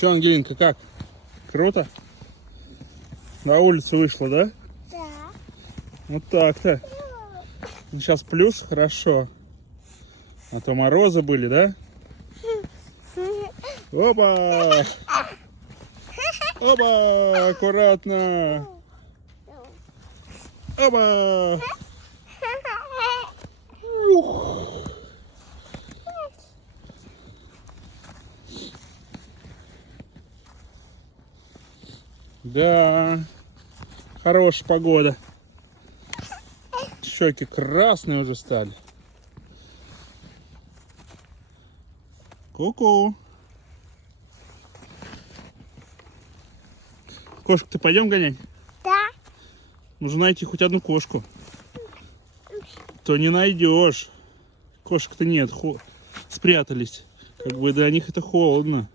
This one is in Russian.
Че, Ангелинка, как? Круто? На улицу вышла, да? Да. Вот так-то. Сейчас плюс, хорошо. А то морозы были, да? Опа! Опа! Аккуратно! Опа! Ух. Да, хорошая погода. Щеки красные уже стали. Ку-ку. Кошку-то пойдем гонять? Да. Нужно найти хоть одну кошку. То не найдешь. Кошек-то нет, спрятались. Как бы для них это холодно.